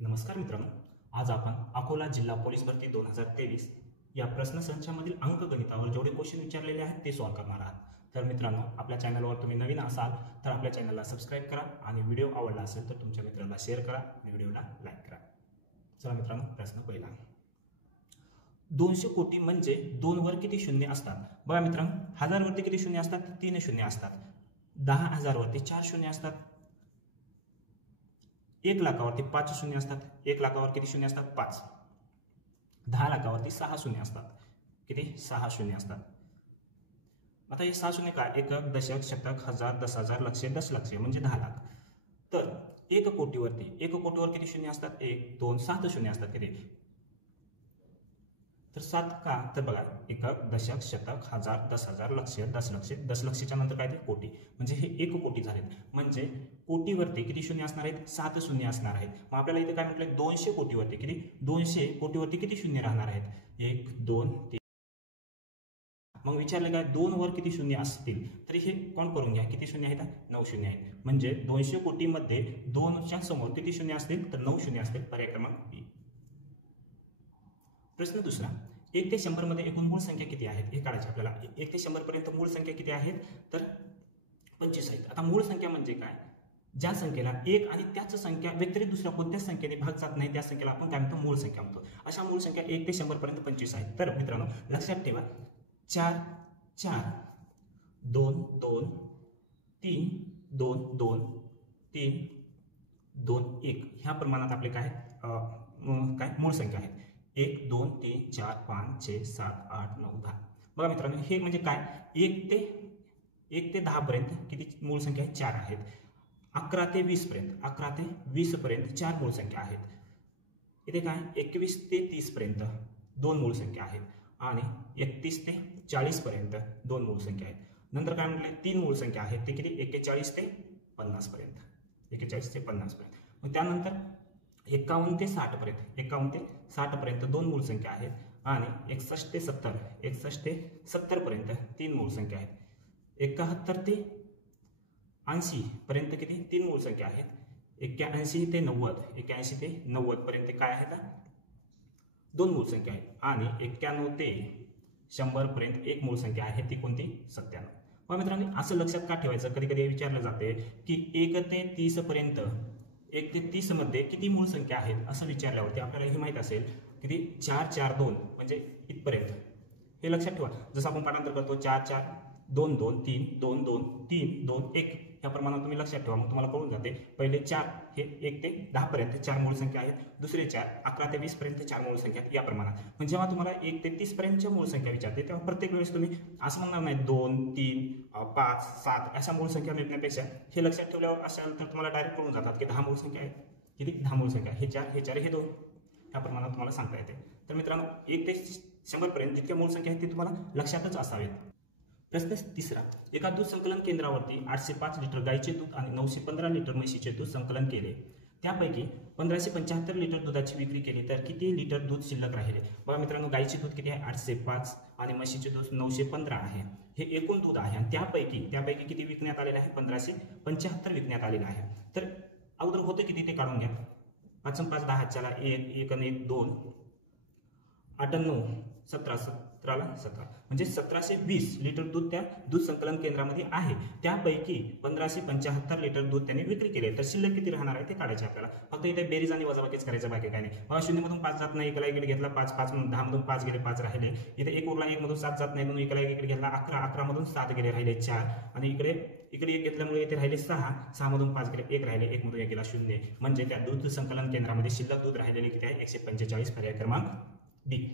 नमस्कार मित्रांनो, आज आपण अकोला जिल्हा पोलीस भरती 2023 या प्रश्नसंचामधील अंकगणितावर जेवढे क्वेश्चन विचारलेले आहेत ते सॉल्व्ह करणार आहात. तर मित्रांनो, आपल्या चॅनलवर तुम्ही नवीन असाल तर आपल्या चॅनलला सबस्क्राईब करा आणि व्हिडिओ आवडला असेल तर तुमच्या मित्रांना शेअर करा आणि व्हिडिओला लाईक करा. चला मित्रांनो, प्रश्न पहिला. 200 कोटी म्हणजे 2 वर किती शून्य असतात? बघा मित्रांनो, 1000 वरती किती शून्य असतात? 3 शून्य असतात. 10,000 वरती 4 शून्य असतात. 1 लाखावरती 5 शून्य असतात. 1 लाखावर किती शून्य असतात? 5. 10 लाखावरती 6 शून्य असतात. किती? 6 शून्य असतात. आता हे 6 शून्य काय? एकक, दशक, शतक, हजार, 10,000, लक्ष, दशलक्ष म्हणजे 10 लाख. तर 1 कोटीवर किती शून्य असतात? 1, 2, 7 शून्य असतात. किती? तर 7 का? तर बघा, एकक, दशक, शतक, हजार, 10,000, लक्ष, दशलक्ष, दशलक्षच्या नंतर काय ते? कोटी. म्हणजे हे 1 कोटी झालेत. म्हणजे कोटीवरती किती शून्य असणार आहेत? 7 शून्य असणार आहेत. मग आपल्याला इथे काय म्हटलंय? 200 कोटीवरती किती? 200 कोटीवरती किती शून्य राहणार आहेत? 1, 2, 3. मग विचारलं काय? 2 वर किती शून्य असतील? तरी हे काउंट करून घ्या. किती शून्य आहेत? 9 शून्य आहेत. म्हणजे 200 कोटीमध्ये 2च्या समोर किती शून्य असतील? तर 9 शून्य असतील. पर्याय क्रमांक बी. प्रश्न दुसरा. 1 ते 100 मध्ये एकूण मूळ संख्या किती आहेत? हे काढायचे आपल्याला. 1 ते 100 पर्यंत मूळ संख्या किती आहेत? तर 25 आहेत. आता मूळ संख्या म्हणजे काय? ज्या संख्येला 1 आणि त्याच संख्या व्यतिरिक्त दुसऱ्या कोणत्याच संख्येने भाग जात नाही त्या संख्येला आपण काय म्हणतो? मूळ संख्या म्हणतो. अशा मूळ संख्या 1 ते 100 पर्यंत 25 आहेत. तर मित्रांनो, लक्षात ठेवा, 4, 4, 2, 2, 3, 2, 2, 3, 2, 1 ह्या प्रमाणात आपले काय मूळ संख्या आहेत. 1, 2, 3, 4, 5, 6, 7, 8, 9, 10. बघा मित्रांनो, हे म्हणजे काय? 1 ते 10 पर्यंत किती मूळ संख्या आहेत? 4 आहेत. 11 ते 20 पर्यंत 4 मूळ संख्या आहेत. इथे काय? 21 ते 30 पर्यंत 2 मूळ संख्या आहेत. आणि 31 ते 40 पर्यंत 2 मूळ संख्या आहेत. नंतर काय म्हटलं? 3 मूळ संख्या आहेत. ते किती? 41 ते 50 पर्यंत. 41 ते 50 पर्यंत. मग त्यानंतर 51 ते 60 पर्यंत 2 मूळ संख्या आहेत. आणि 61 ते 70 पर्यंत 3 मूळ संख्या आहेत. 71 ते 80 पर्यंत किती? 3 मूळ संख्या आहेत. 81 ते 90 पर्यंत काय आहेत? 2 मूळ संख्या आहेत. आणि 91 ते 100 पर्यंत 1 मूळ संख्या आहे. ती कोणती? 97. मग मित्रांनो, असं लक्षात का ठेवायचं? कधी कधी विचारलं जाते की 1 ते 30 पर्यंत 1 ते 30 मध्ये किती मूळ संख्या आहेत असं विचारल्यावरती आपल्याला हे माहित असेल किती? 4, 4, 2 म्हणजे इथपर्यंत. हे लक्षात ठेवा. जसं आपण पाठांतर करतो 4, 4, 2, 2, 3, 2, 2, 3, 2, 1 या प्रमाणात तुम्ही लक्षात ठेवा. मग तुम्हाला कळून जाते. पहिले 4 हे 1 ते 10 पर्यंत 4 मूळ संख्या आहेत. दुसरे 4 11 ते 20 पर्यंत 4 मूळ संख्या आहेत. या प्रमाणात. म्हणजे जेव्हा तुम्हाला 1 ते 30 पर्यंतच्या मूळ संख्या विचारते तेव्हा प्रत्येक वेळेस तुम्ही असं म्हणणार नाही 2, 3, 5, 7 अशा मूळ संख्या मिळण्यापेक्षा हे लक्षात ठेवल्यावर असेल तर तुम्हाला डायरेक्ट कळून जातात की 10 मूळ संख्या आहेत. किती? 10 मूळ संख्या. हे 4, हे 4, हे 2 या प्रमाणात तुम्हाला सांगता येते. तर मित्रांनो, 1 ते 100 पर्यंत जितक्या मूळ संख्या आहेत ते तुम्हाला लक्षातच असावेत. प्रश्न तिसरा. एका दूध संकलन केंद्रावरती 805 लिटर गाईचे दूध आणि 915 लिटर म्हशीचे दूध संकलन केले. त्यापैकी 1575 लिटर दुधाची विक्री केली तर किती लिटर दूध शिल्लक राहिले? बघा मित्रांनो, गाईचे दूध किती आहे? 805 आणि म्हशीचे दूध 915 आहे. हे एकूण दूध आहे. आणि त्यापैकी किती विकण्यात आलेले आहे? 1575 विकण्यात आलेलं आहे. तर अगोदर होतं किती ते काढून घ्या. 5 आणि 5 10 ला 1, 1 आणि 1 2, 8 आणि 9 17, 17ला 17 म्हणजे 1720 लिटर दूध त्या दूध संकलन केंद्रामध्ये आहे. त्यापैकी 1575 लिटर दूध त्यांनी विक्री केले. तर शिल्लक किती राहणार आहे ते काढायचे आपल्याला. फक्त इथे बेरीज आणि वजाबाकीच करायचं, बाकी काय नाही. बघा, 0 मधून 5 जात नाही, एकाला 1 घेतला 5, 5 मधून 10 मधून 5 गेले, 5 राहिले. इथे 1 उरला, 1 मधून 7 जात नाही म्हणून एकाला 1 घेतला 11, 11 मधून 7 गेले, राहिले 4. आणि इकडे 1 घेतल्यामुळे इथे राहिले 6, 6 मधून 5 गेले, 1 राहिले, 1 मधून 1 गेला 0. म्हणजे त्या दूध संकलन केंद्रामध्ये शिल्लक दूध राहिलेले किती आहे? 145. पर्याय क्रमांक डी.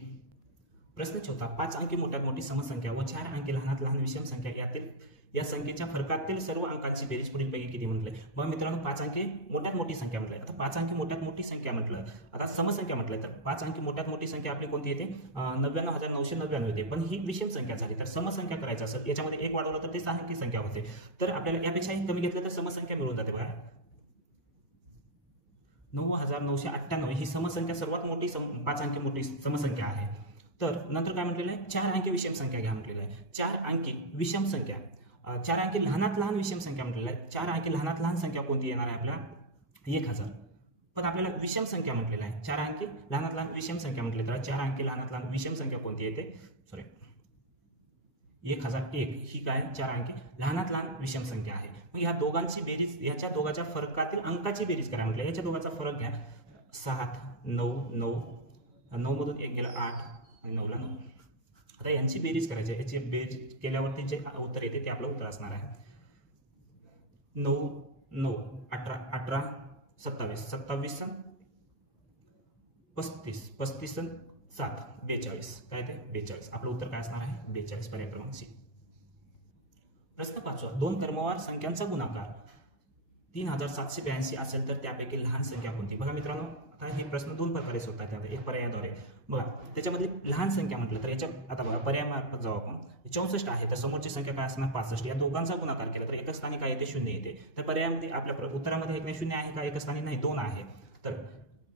प्रश्न चौथा. 5 अंकी मोठ्यात मोठी समसंख्या व 4 अंकी लहानात लहान विषम संख्या यातील या संख्येच्या फरकातील सर्व अंकांची बेरीज पुढीलपैकी किती म्हटले? मग मित्रांनो, 5 अंकी मोठ्यात मोठी संख्या म्हटलंय. आता 5 अंकी मोठ्यात मोठी संख्या म्हटलं, आता समसंख्या म्हटलंय तर 5 अंकी मोठ्यात मोठी संख्या आपली कोणती येते? 99,999 येते. पण ही विषम संख्या झाली. तर समसंख्या करायचं असेल, याच्यामध्ये 1 वाढवलं तर ते 6 अंकी संख्या होते. तर आपल्याला यापेक्षाही कमी घेतलं तर समसंख्या मिळून जाते. बघा, 9,998 ही समसंख्या सर्वात मोठी 5 अंकी मोठी समसंख्या आहे. तर नंतर काय म्हटलेलं आहे? 4 अंकी विषम संख्या घ्या म्हटलेलं आहे. 4 अंकी विषम संख्या, 4 अंकी लहानात लहान विषम संख्या म्हटलेलं आहे. 4 अंकी लहानात लहान संख्या कोणती येणार आहे आपल्याला? 1000. पण आपल्याला विषम संख्या म्हटलेला आहे, 4 अंकी लहानात लहान विषम संख्या म्हटले तर 4 अंकी लहानात लहान विषम संख्या कोणती येते, सॉरी 1001 ही काय 4 अंकी लहानात लहान विषम संख्या आहे. मग ह्या दोघांची बेरीज, याच्या दोघांच्या फरकातील अंकाची बेरीज करा म्हटलं. याच्या दोघांचा फरक घ्या, 7 9 9 9 मधून 1 गेला 8 आणि 9 ला 9. आता यांची बेरीज करायची आहे. याची बेरीज केल्यावरती जे उत्तर येते ते आपलं उत्तर असणार आहे. 9 9 18 18 27 27 35 35 7 42 काय ते 42. आपलं उत्तर काय असणार आहे 42, पर्याय क्रमांक सी. प्रश्न 5. दोन क्रमवार संख्यांचा गुणाकार 3782 असेल तर त्यापैकी लहान संख्या कोणती. बघा मित्रांनो, आता हे प्रश्न दोन प्रकारे सोडतात. एक पर्यायाद्वारे बघा, त्याच्यामध्ये लहान संख्या म्हटलं तर याच्या आता बघा पर्यायामार्फत जाऊ आपण. 64 आहे तर समोरची संख्या काय असणार 65. या दोघांचा गुणाकार केला तर एका स्थानी काय येते 0 येते. तर पर्यायामध्ये आपल्या उत्तरामध्ये एक 0 आहे का, एका स्थानी नाही 2 आहे. तर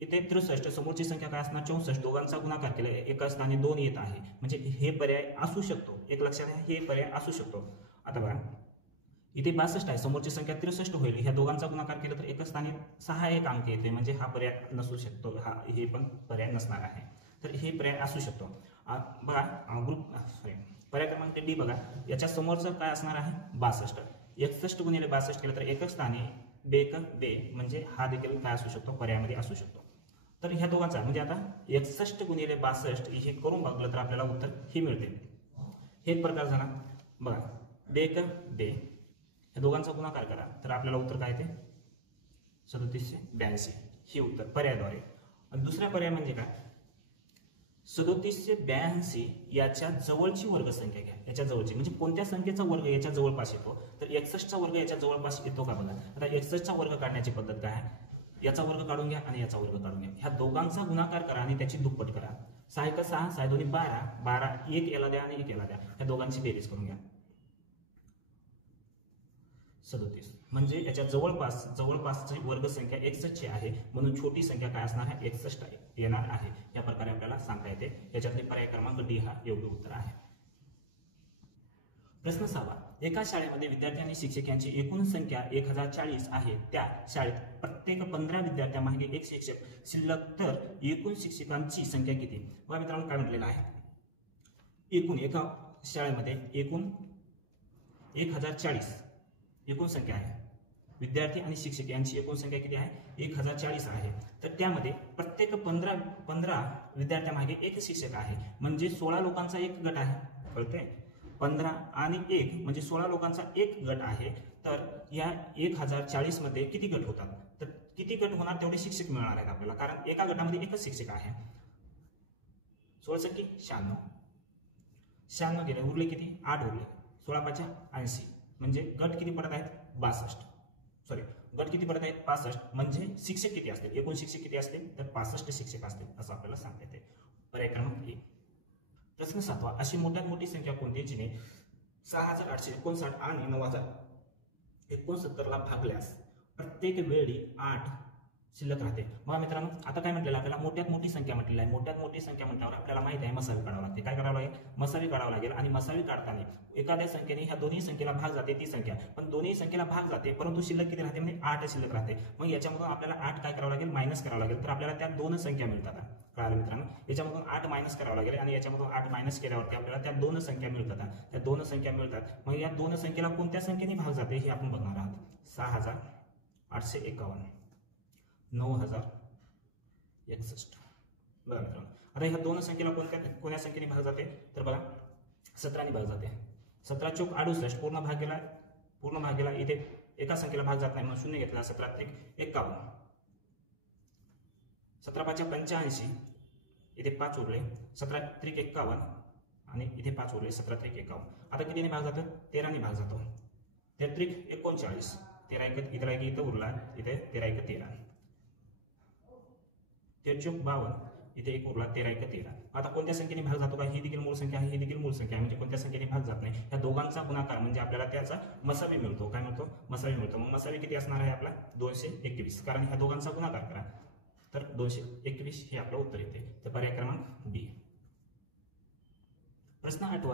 इथे 63 समोरची संख्या काय असणार 64. दोघांचा गुणाकार केला एका स्थानी 2 येत आहे, म्हणजे हे पर्याय असू शकतो. एक लक्षात घ्या, हे पर्याय असू शकतो. आता बघा इथे 62 आहे, समोरची संख्या 63 होईल. ह्या दोघांचा गुणाकार केला तर एका स्थानी 6 एक अंक येते, म्हणजे हा पर्याय नसू शकतो. हे पण पर्याय नसणार आहे. तर हे पर्याय असू शकतो. बघा पर्याय क्रमांक डी बघा, याच्या समोरचं काय असणार आहे 62. 61 गुणिले 62 केलं तर एका स्थानी बे म्हणजे हा देखील काय असू शकतो पर्यायामध्ये असू शकतो. तर ह्या दोघांचा म्हणजे आता 61 गुणिले 62 हे करून बघलं तर आपल्याला उत्तर हे मिळते. हे एक प्रकार झाला. बघा बे या दोघांचा गुणाकार करा तर आपल्याला उत्तर काय येते 3782 हे उत्तर पर्यायाद्वारे. आणि दुसरा पर्याय म्हणजे काय 3782 याच्या जवळची वर्गसंख्या घ्या. याच्या जवळची म्हणजे कोणत्या संख्येचा वर्ग याच्या जवळपास येतो, तर 61 चा वर्ग याच्या जवळपास येतो का बघा. आता 61 चा वर्ग काढण्याची पद्धत काय आहे, याचा वर्ग काढून घ्या आणि याचा वर्ग काढून घ्या. ह्या दोघांचा गुणाकार करा आणि त्याची दुप्पट करा. 6 1 6 6 2 12 12 1 याला द्या आणि 1 याला द्या. ह्या दोघांची बेरीज करून घ्या 37. म्हणजे याच्या जवळपासची वर्गसंख्या 61 आहे, म्हणून छोटी संख्या काय असणार आहे 61 येणार आहे. या प्रकारे आपल्याला सांगता येते. याच्यातले पर्याय क्रमांक डी हा योग्य उत्तर आहे. प्रश्न 6. एका शाळेमध्ये विद्यार्थी आणि शिक्षक यांची एकूण संख्या 1040 आहे. त्या शाळेत प्रत्येक 15 विद्यार्थ्यांमागे एक शिक्षक शिल्लक, तर एकूण शिक्षकांची संख्या किती. बघा मित्रांनो काय म्हटलेलं आहे, एकूण एका शाळेमध्ये एकूण 1040 एकूण संख्या आहे. विद्यार्थी आणि शिक्षक यांची एकूण संख्या किती आहे 1040 आहे. तर त्यामध्ये प्रत्येक 15 विद्यार्थ्यांमागे एक शिक्षक आहे, म्हणजे 16 लोकांचा एक गट आहे. कळतंय, 15 आणि 1 म्हणजे 16 लोकांचा एक गट आहे. तर या 1040 मध्ये किती गट होतात, तर किती गट होणार तेवढे शिक्षक मिळणार आहेत आपल्याला, कारण एका गटामध्ये एकच शिक्षक आहे. 16 की 96 96 गेले, उरले किती 8 उरले. 16 5 80 म्हणजे गट किती पडत आहेत 62. सॉरी गट किती पडत आहेत 65. म्हणजे शिक्षक किती असतील, एकूण शिक्षक किती असतील तर 65 शिक्षक असतील असं आपल्याला सांगता येते. पर्याय क्रमांक ए. प्रश्न 7. अशी मोठ्यात मोठी संख्या कोणती जिने 6859 आणि 9069 ला भागल्यास प्रत्येक वेळी 8 शिल्लक राहते. मग मित्रांनो आता काय म्हटलेलं आपल्याला मोठ्यात मोठी संख्या म्हटलेली आहे. मोठ्यात मोठी संख्या म्हटल्यावर आपल्याला माहिती आहे मसावी काढावं लागते. काय करावं लागेल मसावी काढावं लागेल. आणि मसावी काढताना एखाद्या संख्येने ह्या दोन्ही संख्येला भाग जाते ती संख्या, पण दोन्ही संख्येला भाग जाते परंतु शिल्लक किती राहते म्हणजे 8 शिल्लक राहते. मग याच्यामधून आपल्याला 8 काय करावं लागेल मायनस करावं लागेल. तर आपल्याला त्या दोन संख्या मिळतात. कळालं मित्रांनो, याच्यामधून 8 मायनस करावं लागेल आणि याच्यामधून 8 मायनस केल्यावरती आपल्याला त्या दोन संख्या मिळतात. त्या दोन संख्या मिळतात. मग या दोन संख्येला कोणत्या संख्येने भाग जाते हे आपण बघणार आहोत. 6851 9061. बघा मित्रांनो आता ह्या दोन संख्येला कोणत्या संख्येने भाग जाते तर बघा 17 ने भाग जाते. 17 चौक 68 पूर्ण भाग गेला. इथे एका संख्येला भाग जात नाही म्हणून 0 घेतला. 17 त्रिक 51. 17 5 85 इथे 5 उरले. 17 त्रिक 51 आणि इथे 5 उरले. 17 त्रिक 51. आता कितीने भाग जातो 13 ने भाग जातो. 13 त्रिक 39. 13 इथं उरला. इथे 13 1 13. 13 चौक 52 इथे 1 उरला. 13 1 13. आता कोणत्या संख्येने भाग जातो का ही देखील मूळ संख्या आहे, ही देखील मूळ संख्या आहे, म्हणजे कोणत्या संख्येने भाग जात नाही. या दोघांचा गुणाकार म्हणजे आपल्याला त्याचा मसावी मिळतो. काय मिळतो मसावी मिळतो. मग मसावी किती असणार आहे आपला 221, कारण ह्या दोघांचा गुणाकार करा तर 221 हे आपलं उत्तर येते. तर पर्याय क्रमांक बी. प्रश्न 8.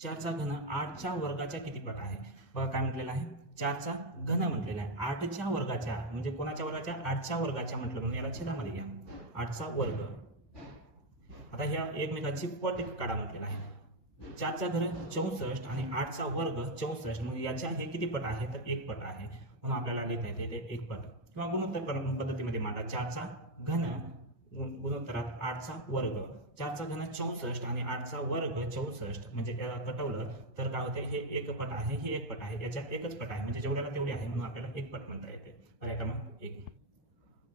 4चा घन 8च्या वर्गाच्या किती पट आहे. बघा काय म्हटलेलं आहे 4चा घन म्हटलेला आहे. 8च्या वर्गाच्या म्हणजे कोणाच्या वर्गाच्या 8च्या वर्गाच्या म्हटलं म्हणून याला छेदामध्ये घ्या. 8चा वर्ग. आता ह्या एकमेकांची पट काढा म्हटलेला आहे. 4चा घन 64 आणि 8चा वर्ग 64. मग याच्या हे किती पट आहे तर 1 पट आहे. म्हणून आपल्याला लिहिता येते 1 पट किंवा गुणोत्तर पद्धतीमध्ये मांडा. 4चा घन गुणोत्तरात 8चा वर्ग. 4चा घन 64 आणि 8चा वर्ग 64 म्हणजे कटवलं तर काय होते हे 1 पट आहे, हे 1 पट आहे, याच्यात एकच पट आहे म्हणजे जेवढ्याला तेवढे आहे म्हणून आपल्याला 1 पट म्हणता येते. पर्याय क्रमांक 1.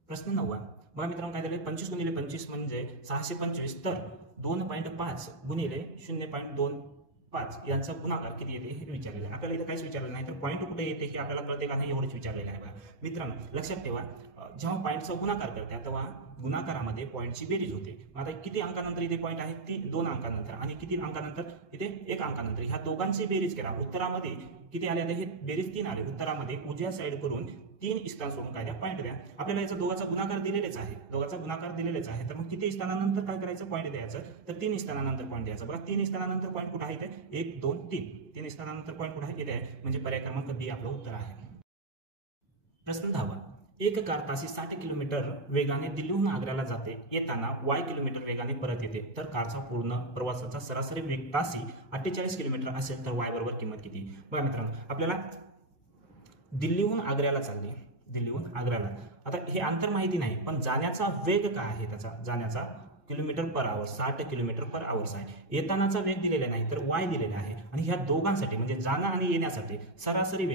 प्रश्न 9. बघा मित्रांनो काय झाले 25 गुणिले 25 म्हणजे 625 तर 2.5 गुणिले 0.25 यांचा गुणाकार किती येते हे विचारलेलं आहे. आपल्याला इथं काहीच विचारलेलं नाही तर पॉईंट कुठे येते हे आपल्याला कळते का नाही एवढंच विचारलेलं आहे. बघा मित्रांनो लक्षात ठेवा जेव्हा पॉईंटचा गुणाकार करते तेव्हा गुणाकारामध्ये पॉईंटची बेरीज होते. आता किती अंकानंतर इथे पॉईंट आहे 2 अंकानंतर आणि किती अंकानंतर इथे 1 अंकानंतर ह्या दोघांची बेरीज केला. उत्तरामध्ये किती आले हे बेरीज 3 आले. उत्तरामध्ये उजव्या साईड करून 3 स्थान सोडून काय द्या पॉईंट द्या. आपल्याला याचा दोघांचा गुणाकार दिलेलेच आहे. दोघांचा गुणाकार दिलेलेच आहे तर मग किती स्थानानंतर काय करायचं पॉईंट द्यायचं तर 3 स्थानानंतर पॉईंट द्यायचा. बघा 3 स्थानानंतर पॉईंट कुठे आहे इथे 1 2 3. 3 स्थानानंतर पॉईंट कुठे आहे इथे आहे म्हणजे पर्याय क्रमांक बी आपलं उत्तर आहे. प्रश्न 10. एक कार ताशी 60 किलोमीटर वेगाने दिल्लीहून आग्र्याला जाते. येताना y किलोमीटर वेगाने परत येते तर कारचा पूर्ण प्रवासाचा सरासरी वेग ताशी 48 किलोमीटर असेल तर y बरोबर किंमत किती. बघा मित्रांनो आपल्याला दिल्लीहून आग्र्याला चालली. दिल्लीहून आग्र्याला आता हे अंतर माहिती नाही पण जाण्याचा वेग काय आहे त्याचा जाण्याचा किलोमीटर पर आवर 60 किलोमीटर पर आवर्स आहे. येतानाचा वेग दिलेला नाही तर y दिलेला आहे आणि ह्या दोघांसाठी म्हणजे जाणं आणि येण्यासाठी सरासरी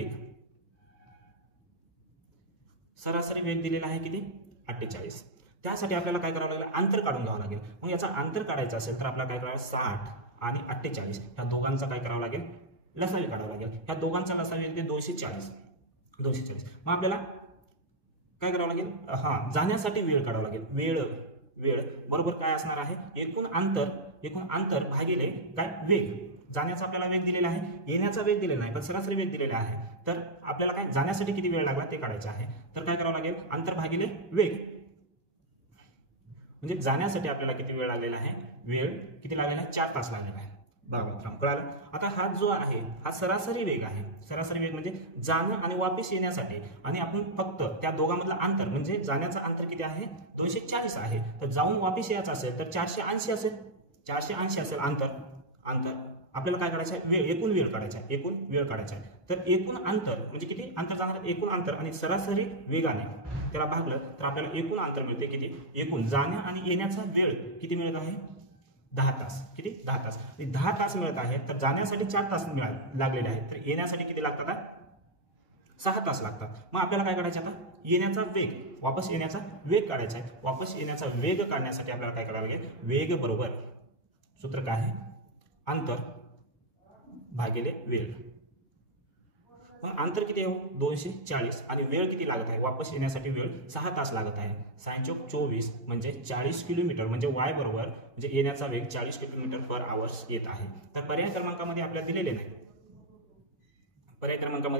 वेग दिलेला आहे किती 48. त्यासाठी आपल्याला काय करावं लागेल अंतर काढून घ्यावं लागेल. मग याचा अंतर काढायचं असेल तर आपल्याला काय करावं 60 आणि 48 ह्या दोघांचा काय करावं लागेल लसावी काढावं लागेल. ह्या दोघांचा लसावी येते 240. मग आपल्याला काय करावं लागेल जाण्यासाठी वेळ काढावा लागेल. वेळ बरोबर काय असणार आहे एकूण अंतर भागिले काय वेग. जाण्याचा आपल्याला वेग दिलेला आहे येण्याचा वेग दिलेला नाही पण सरासरी वेग दिलेला आहे तर आपल्याला काय जाण्यासाठी किती वेळ लागला ते काढायचं आहे. तर काय करावं लागेल अंतर भागिले वेग म्हणजे जाण्यासाठी आपल्याला किती वेळ लागलेला आहे वेळ किती लागलेला आहे 4 तास लागलेला आहे. बरोबर कळालं. आता हा जो आहे हा सरासरी वेग आहे. सरासरी वेग म्हणजे जाणं आणि वापस येण्यासाठी आणि आपण फक्त त्या दोघांमधलं अंतर म्हणजे जाण्याचं अंतर किती आहे 240 आहे तर जाऊन वापस यायचं असेल तर 480 असेल. 480 असेल अंतर आपल्याला काय करायचं आहे एकूण वेळ काढायचा आहे. तर एकूण अंतर म्हणजे किती अंतर जाणार एकूण अंतर आणि सरासरी वेगाने त्याला भागलं तर आपल्याला एकूण अंतर मिळते किती एकूण जाण्या आणि येण्याचा वेळ किती मिळत आहे 10 तास. किती 10 तास. 10 तास मिळत आहे तर जाण्यासाठी 4 तास लागलेले आहेत तर येण्यासाठी किती लागतात 6 तास लागतात. मग आपल्याला काय करायचं आता येण्याचा वेग वापस येण्याचा वेग काढायचा आहे. वापस येण्याचा वेग काढण्यासाठी आपल्याला काय करावं लागेल वेग बरोबर सूत्र काय आहे अंतर भागिले वेळ. मग अंतर किती आहे 240 आणि वेळ किती लागत आहे वापस येण्यासाठी वेळ 6 तास लागत आहे. 6×24 म्हणजे 40 किलोमीटर म्हणजे y बरोबर म्हणजे येण्याचा वेग 40 किलोमीटर पर आवर्स येत आहे. तर पर्याय क्रमांकामध्ये आपल्याला दिलेले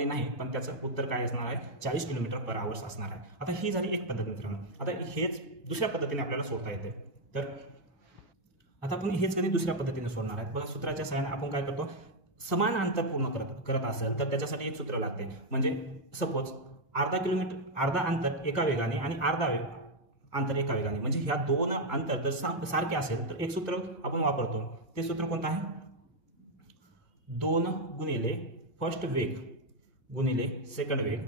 नाही पण त्याचं उत्तर काय असणार आहे 40 किलोमीटर पर आवर्स असणार आहे. आता ही झाली एक पद्धत मित्रांनो. आता हेच दुसऱ्या पद्धतीने आपल्याला सोडता येते. तर आता आपण हेच कधी दुसऱ्या पद्धतीने सोडणार आहे. बघा सूत्राच्या सहाय्याने आपण काय करतो समान अंतर पूर्ण करत असेल तर त्याच्यासाठी एक सूत्र लागते. म्हणजे सपोज अर्धा अंतर एका वेगाने आणि अर्धा अंतर एका वेगाने म्हणजे ह्या दोन अंतर जर सारखे असेल तर एक सूत्र आपण वापरतो. ते सूत्र कोणतं आहे 2 गुणिले फर्स्ट वेग गुणिले सेकंड वेग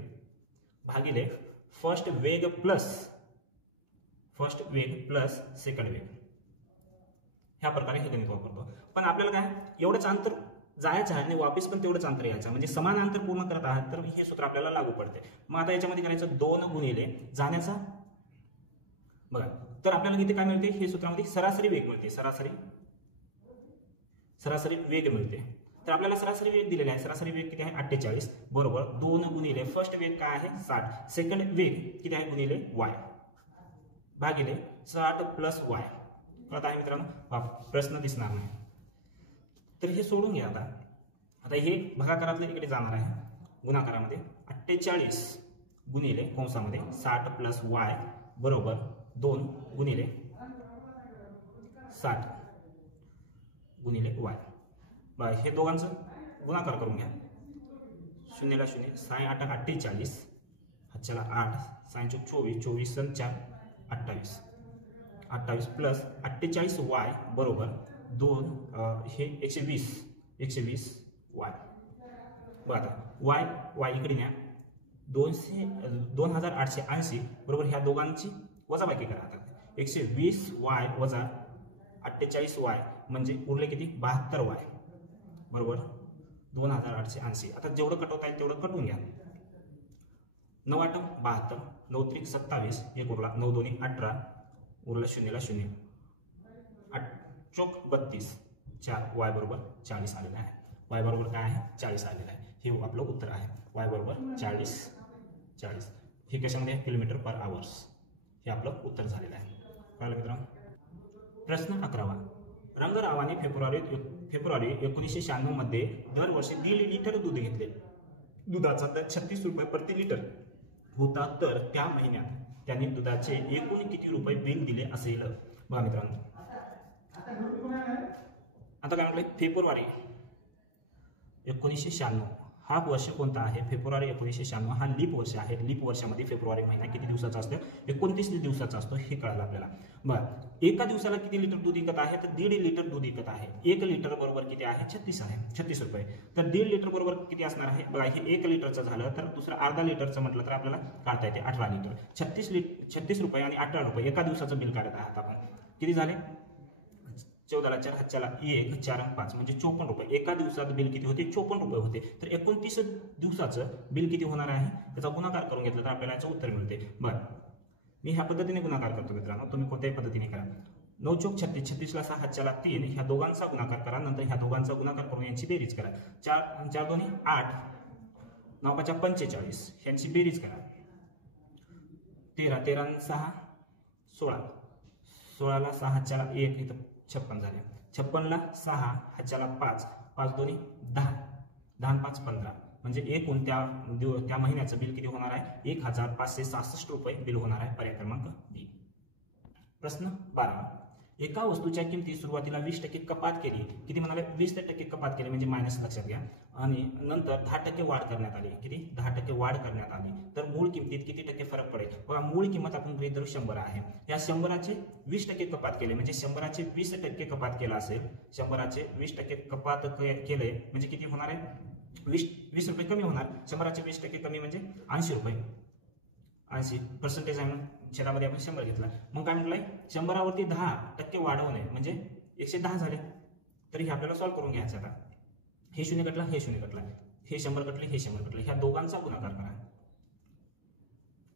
भागिले फर्स्ट वेग प्लस सेकंड वेग. ह्या प्रकारे हे गणित वापरतो. पण आपल्याला काय एवढंच अंतर जायचं आहे आणि वापस पण तेवढंच अंतर यायचं म्हणजे समान अंतर पूर्ण करत आहात तर हे सूत्र आपल्याला लागू पडते. मग आता याच्यामध्ये करायचं 2 गुणिले जाण्याचा बघा तर आपल्याला इथे काय मिळते हे सूत्रामध्ये सरासरी वेग मिळते. सरासरी वेग मिळते. तर आपल्याला सरासरी वेग दिलेला आहे. सरासरी वेग किती आहे 48 बरोबर 2 गुणिले फर्स्ट वेग काय आहे 60 सेकंड वेग किती आहे गुणिले y भागिले 60 प्लस y. कळत आहे मित्रांनो प्रश्न दिसणार नाही तर हे सोडून घ्या. आता हे भागाकारातल्या इकडे जाणार आहे गुणाकारामध्ये 48 गुणिले कंसामध्ये 60 प्लस y बरोबर 2 गुणिले 60 गुणिले y. हे दोघांचं गुणाकार करून घ्या शून्यला शून्य, साय 8 48, हातच्याला 8, साय 24, 24 × 4 28, 28 प्लस 48y बरोबर 2 हे 120 y. बघा आता y इकडे न्या, 2880 बरोबर ह्या दोघांची वजाबाकी करा. आता 120y वजा 48y म्हणजे उरले किती 72y बरोबर 2880. आता जेवढं कटवता येईल तेवढं कटवून घ्या. 9 8 72, 9 3 27, 1 उरला, 9 2 18, उरला शून्यला शून्य, 8 चौक 32, 4 y बरोबर 40 आलेला आहे. y बरोबर काय आहे 40 आलेला आहे. हे आपलं उत्तर आहे. y बरोबर 40. हे कशामध्ये किलोमीटर पर आवर्स. हे आपलं उत्तर झालेलं आहे. कळलं मित्रांनो. प्रश्न 11वा. रंगरावाने फेब्रुवारी 1996 मध्ये दरवर्षी 1.5 लिटर दूध घेतले. दुधाचा दर 36 रुपये प्रति लिटर होता, तर त्या महिन्यात त्यांनी दुधाचे एकूण किती रुपये बिल दिले असेल. बघा मित्रांनो, आता काय म्हटलं फेब्रुवारी 1996 हा वर्ष कोणता आहे. फेब्रुवारी 1996 हा लीप वर्ष आहे. लीप वर्षामध्ये फेब्रुवारी महिना किती दिवसाचा असतो 29 दिवसाचा असतो. हे कळालं आपल्याला. बरं, एका दिवसाला किती लिटर दूध विकत आहे तर 1.5 लिटर दूध विकत आहे. 1 लिटर बरोबर किती आहे 36 आहे, 36 रुपये. तर 1.5 लिटर बरोबर किती असणार आहे बघा. हे 1 लिटरचं झालं तर दुसरं अर्धा लिटरचं म्हटलं तर आपल्याला काढता येते 18 लिटर. 36 रुपये आणि 18 रुपये एका दिवसाचं बिल काढत आहात आपण. किती झाले 14ला 4 हातच्याला 1, 4 आणि 5 म्हणजे 54 रुपये. एका दिवसात बिल किती होते 54 रुपये होते. तर 29 दिवसाचं बिल किती होणार आहे त्याचा गुणाकार करून घेतलं तर आपल्याला याचं उत्तर मिळते. बरं, मी ह्या पद्धतीने गुणाकार करतो मित्रांनो, तुम्ही कोणत्याही पद्धतीने करा. 9 चौक 36, 36ला 6 हातच्याला 3, ह्या दोघांचा गुणाकार करा. नंतर ह्या दोघांचा गुणाकार करून यांची बेरीज करा. 4 2 8, 9 5 45 ह्यांची बेरीज करा. 13 13 6 16, 16ला 6 हातच्याला 1, इथं 56 झाले. 56ला 6 हातच्याला 5, 5 2 10, 10 5 15 म्हणजे एकूण त्या महिन्याचं बिल किती होणार आहे 1566 रुपये बिल होणार आहे. पर्याय क्रमांक बी. प्रश्न 12. एका वस्तूच्या किमतीत सुरुवातीला 20% कपात केली. किती म्हणाले 20% कपात केली म्हणजे मायनस लक्षात घ्या. आणि नंतर 10% वाढ करण्यात आली. किती 10% वाढ करण्यात आली तर मूळ किमतीत किती टक्के फरक पडेल. बघा, मूळ किंमत आपण गृहीत धरू 100 आहे. या 100चे 20% कपात केले म्हणजे 100चे 20% कपात केला असेल. 100चे 20% कपात केले म्हणजे किती होणार आहे 20 रुपये कमी होणार. 100चे 20% कमी म्हणजे 80 रुपये. 80% आहे म्हणून छेदामध्ये आपण 100 घेतला. मग काय म्हटलंय 100वरती 10% वाढवणे म्हणजे 110 झाले. तरी हे आपल्याला सॉल्व्ह करून घ्यायचं. आता हे 0 कटला, हे 0 कटला, हे 100 कटले, हे 100 कटले. ह्या दोघांचा गुणाकार करा.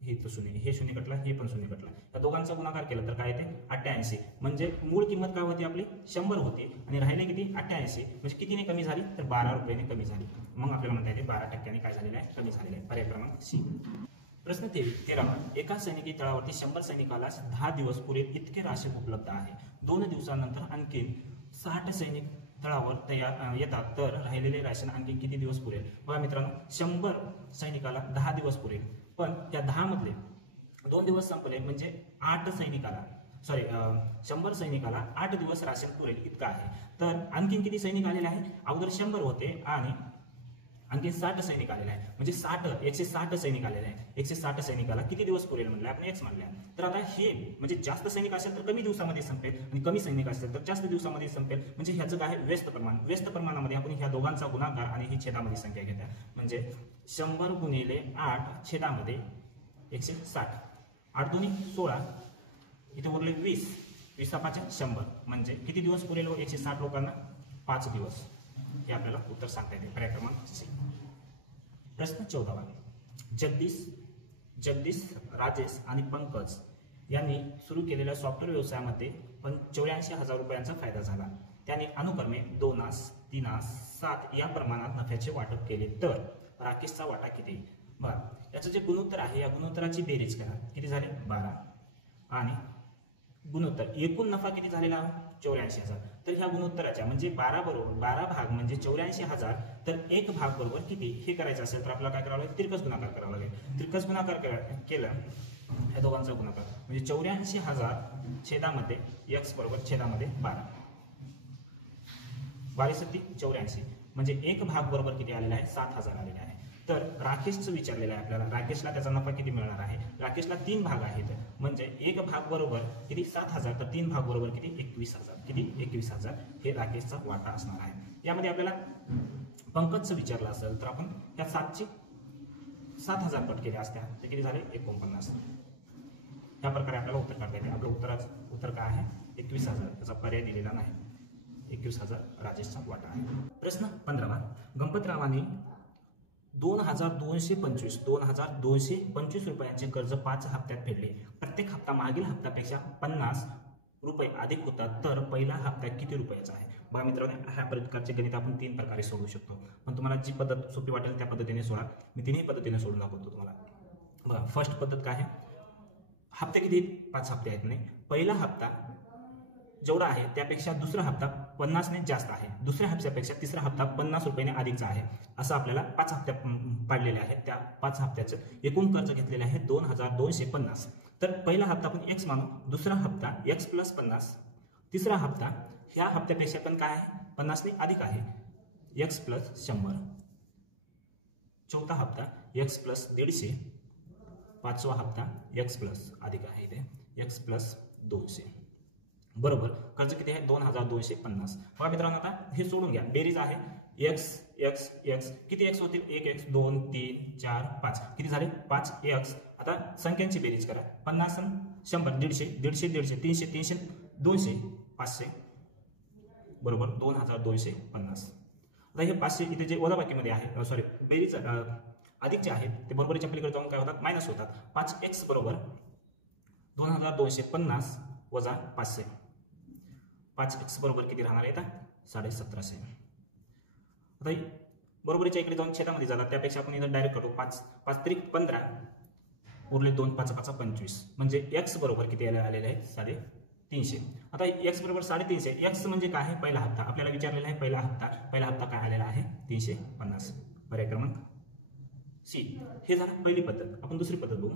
हे तो 0, हे 0 कटला, हे पण 0 कटला. या दोघांचा गुणाकार केला तर काय येते 88. म्हणजे मूळ किंमत काय होती आपली 100 होती आणि राहिले किती 88. म्हणजे कितीने कमी झाली तर 12 रुपयाने कमी झाली. मग आपल्याला म्हणता येते 12% काय झालेलं आहे कमी झालेलं आहे. पर्याय क्रमांक सी. प्रश्न 13. एका सैनिकी तळावरती 100 सैनिकाला 10 दिवस पुरेल इतके राशन उपलब्ध आहे. 2 दिवसानंतर आणखी 60 सैनिक तळावर येतात तर राहिलेले राशन आणखी किती दिवस पुरेल. बघा मित्रांनो, 100 सैनिकाला 10 दिवस पुरेल. पण त्या 10 मधले 2 दिवस संपले म्हणजे 8 सैनिकाला 100 सैनिकाला 8 दिवस राशन पुरेल इतका आहे. तर आणखीन किती सैनिक आलेले आहे अगोदर 100 होते आणि आणखी 60 सैनिक आलेले आहे म्हणजे 160 सैनिक आलेले आहे. 160 सैनिकाला किती दिवस पुरेल म्हणलं आपण एक्स म्हणल्या. तर आता हे म्हणजे जास्त सैनिक असेल तर कमी दिवसामध्ये संपेल आणि कमी सैनिक असेल तर जास्त दिवसामध्ये संपेल. म्हणजे ह्याचं काय व्यस्त प्रमाण. व्यस्त प्रमाणामध्ये आपण ह्या दोघांचा गुणाकार आणि ही छेदामध्ये संख्या घेत्या म्हणजे 100 गुणिले 8 छेदामध्ये 160, 8 2 16, इथे उरले 20, 20 5 100 म्हणजे किती दिवस पुरेल 160 लोकांना 5 दिवस. हे आपल्याला उत्तर सांगता येते. पर्याय क्रमांक सी. प्रश्न 14. जगदीश, राजेश आणि पंकज यांनी सुरू केलेल्या सॉफ्टवेअर व्यवसायामध्ये 84,000 रुपयांचा फायदा झाला. त्यांनी अनुक्रमे 2, 3, 7 या प्रमाणात नफ्याचे वाटप केले तर राकेशचा वाटा किती. बरं, याचं जे गुणोत्तर आहे या गुणोत्तराची बेरीज करा. किती झाले 12 आणि गुणोत्तर एकूण नफा किती झालेला 84,000. तर ह्या गुणोत्तराच्या म्हणजे 12 भाग म्हणजे 84,000 तर 1 भाग बरोबर किती हे करायचं असेल तर आपल्याला काय करावं लागेल तिरकस गुणाकार करावा लागेल. तिरकस गुणाकार केला ह्या दोघांचा गुणाकार म्हणजे 84,000 छेदामध्ये x बरोबर छेदामध्ये 12, 12 84 म्हणजे 1 भाग बरोबर किती आलेला आहे 7,000 आलेला आहे. तर राकेशचं विचारलेलं आहे आपल्याला, राकेशला त्याचा नफा किती मिळणार आहे. राकेशला 3 भाग आहेत, म्हणजे एक भाग बरोबर किती 7,000, तर 3 भाग बरोबर किती 21,000, किती 21,000 हे राकेशचा वाटा असणार आहे. यामध्ये आपल्याला पंकजचं विचारलं असेल तर आपण त्या 7,000 कट केले असत्या तर किती झाले 49. या प्रकारे आपल्याला उत्तर काढता येते. आपलं उत्तर काय आहे 21,000, त्याचा पर्याय दिलेला नाही. 21,000 राजेशचा वाटा आहे. प्रश्न 15वा, गणपतरावांनी 2,225 रुपयांचे कर्ज 5 हप्त्यात फेडले. प्रत्येक हप्ता मागील हप्त्यापेक्षा 50 रुपये अधिक होता, तर पहिला हप्ता किती रुपयाचा आहे. बघा मित्रांनो, ह्या प्रकारचे गणित आपण 3 प्रकारे सोडवू शकतो, पण तुम्हाला जी पद्धत सोपी वाटेल त्या पद्धतीने सोडा. मी तिन्ही पद्धतीने सोडून दाखवतो तुम्हाला. बघा, फर्स्ट पद्धत काय आहे, हप्ते किती 5 हप्ते आहेत नाही. पहिला हप्ता जेवढा आहे त्यापेक्षा दुसरा हप्ता 50 ने जास्त आहे, दुसऱ्या हप्त्यापेक्षा तिसरा हप्ता 50 रुपयाने अधिकचा आहे. असं आपल्याला 5 हप्त्या पाडलेले आहेत. त्या 5 हप्त्याचं एकूण कर्ज घेतलेले आहे 2,250. तर पहिला हप्ता आपण x मानू, दुसरा हप्ता x + 50, तिसरा हप्ता ह्या हप्त्यापेक्षा पण काय आहे 50 ने अधिक आहे x + 100, चौथा हप्ता x + 150, पाचवा हप्ता x + अधिक आहे इथे x + 200 बरोबर. कर्ज किती आहे 2,250. बघा मित्रांनो, आता हे सोडून घ्या, बेरीज आहे x किती x होतील 1x 2 3 4 5, किती झाले 5x. आता संख्यांची बेरीज करा, 50 100 150 150 300 300 200 500 बरोबर 2,250. आता हे 500 इथे जे वजाबाकीमध्ये आहे, सॉरी बेरीज अधिकचे आहेत ते बरोबरीच्या पलीकडे जाऊन काय होतात मायनस होतात. 5x बरोबर 2,250 वजा 500, 5x बरोबर किती राहणार आहे आता 1750. आता बरोबरीच्या इकडे जाऊन छेदामध्ये झाला, त्यापेक्षा आपण इथं डायरेक्ट करू. 5 5 त्रिक 15 उरले 2 5 5 25, म्हणजे x बरोबर किती आलेले आहे 350. आता x बरोबर 350, x म्हणजे काय आहे पहिला हप्ता आपल्याला विचारलेला आहे. पहिला हप्ता काय आलेला आहे 350. पर्याय क्रमांक सी. हे झालं पहिली पद्धत. आपण दुसरी पद्धत बघू.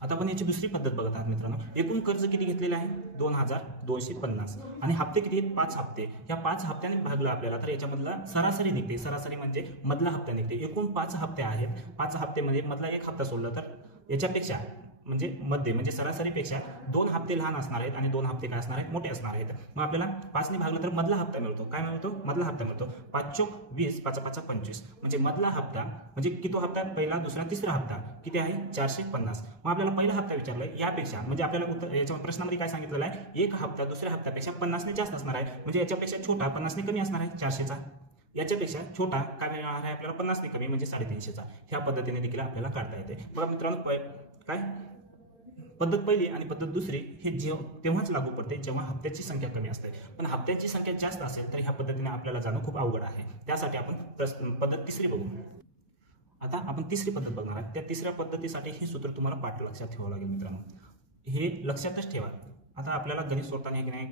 आता आपण याची दुसरी पद्धत बघत आहात मित्रांनो. एकूण कर्ज किती घेतलेलं आहे 2,250 आणि हप्ते किती आहेत 5 हप्ते. ह्या 5 हप्त्याने भागलं आपल्याला तर याच्यामधला सरासरी निघते. सरासरी म्हणजे मधला हप्ता निघते. एकूण 5 हप्ते आहेत. 5 हप्त्यामध्ये मधला एक हप्ता सोडला तर याच्यापेक्षा म्हणजे सरासरीपेक्षा 2 हप्ते लहान असणार आहेत आणि 2 हप्ते काय असणार आहेत मोठे असणार आहेत. मग आपल्याला 5 ने भागलं तर मधला हप्ता मिळतो. काय मिळतो मधला हप्ता मिळतो. 5 चोक 20 5 5 25, म्हणजे मधला हप्ता म्हणजे किती हप्ता पहिला दुसरा तिसरा हप्ता किती आहे 450. मग आपल्याला पहिला हप्ता विचारलाय यापेक्षा, म्हणजे आपल्याला उत्तर याच्या प्रश्नामध्ये काय सांगितलेलं आहे एक हप्ता दुसऱ्या हप्त्यापेक्षा 50 ने जास्त असणार आहे, म्हणजे याच्यापेक्षा छोटा 50 ने कमी असणार आहे 400चा. याच्यापेक्षा छोटा काय मिळणार आहे आपल्याला 50 ने कमी म्हणजे 350चा. ह्या पद्धतीने देखील आपल्याला काढता येते. बघा मित्रांनो, काय पद्धत पहिली आणि पद्धत दुसरी हे तेव्हाच लागू पडते जेव्हा हप्त्याची संख्या कमी असते. पण हप्त्याची संख्या जास्त असेल तर ह्या पद्धतीने आपल्याला जाणं खूप अवघड आहे. त्यासाठी आपण पद्धत तिसरी बघू. आता आपण तिसरी पद्धत बघणार आहोत. त्या तिसऱ्या पद्धतीसाठी हे सूत्र तुम्हाला पाठ लक्षात ठेवावं लागेल मित्रांनो. हे लक्षातच ठेवा. आता आपल्याला गणित सोडताना की नाही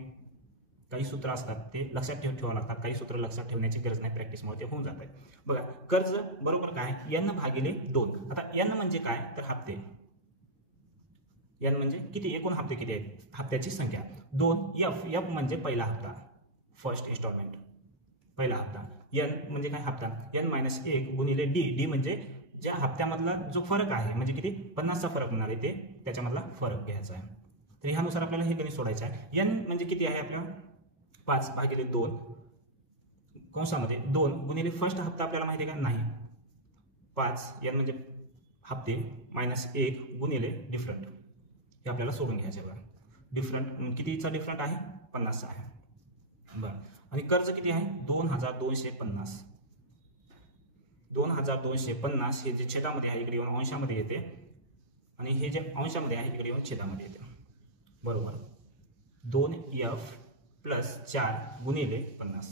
काही सूत्र असतात ते लक्षात ठेवावं लागतात. काही सूत्र लक्षात ठेवण्याची गरज नाही, प्रॅक्टिसमुळे ते होऊन जात आहे. बघा, कर्ज बरोबर काय n/2. आता n म्हणजे काय तर हप्ते. n म्हणजे किती एकूण हप्ते किती आहेत हप्त्याची संख्या. 2 f म्हणजे पहिला हप्ता, फर्स्ट इन्स्टॉलमेंट पहिला हप्ता. n म्हणजे काय हप्ता. n-1 गुणिले d म्हणजे ज्या हप्त्यामधला जो फरक आहे म्हणजे किती 50चा फरक होणार आहे ते त्याच्यामधला फरक घ्यायचा आहे. तर ह्यानुसार आपल्याला हे गणित सोडायचं आहे. n म्हणजे किती आहे आपल्याला 5/2 कंसामध्ये 2 गुणिले फर्स्ट हप्ता आपल्याला माहिती आहे का नाही 5. n म्हणजे हप्ते -1 गुणिले डिफरंट हे आपल्याला सोडून घ्यायचे. बघा डिफरंट कितीचा डिफरंट आहे 50चा आहे. बरं, आणि कर्ज किती आहे 2,250. 2,250 हे जे छेदामध्ये आहे इकडे येऊन अंशामध्ये येते आणि हे जे अंशामध्ये आहे इकडे येऊन छेदामध्ये येते बरोबर. 2f + 4 गुणिले 50.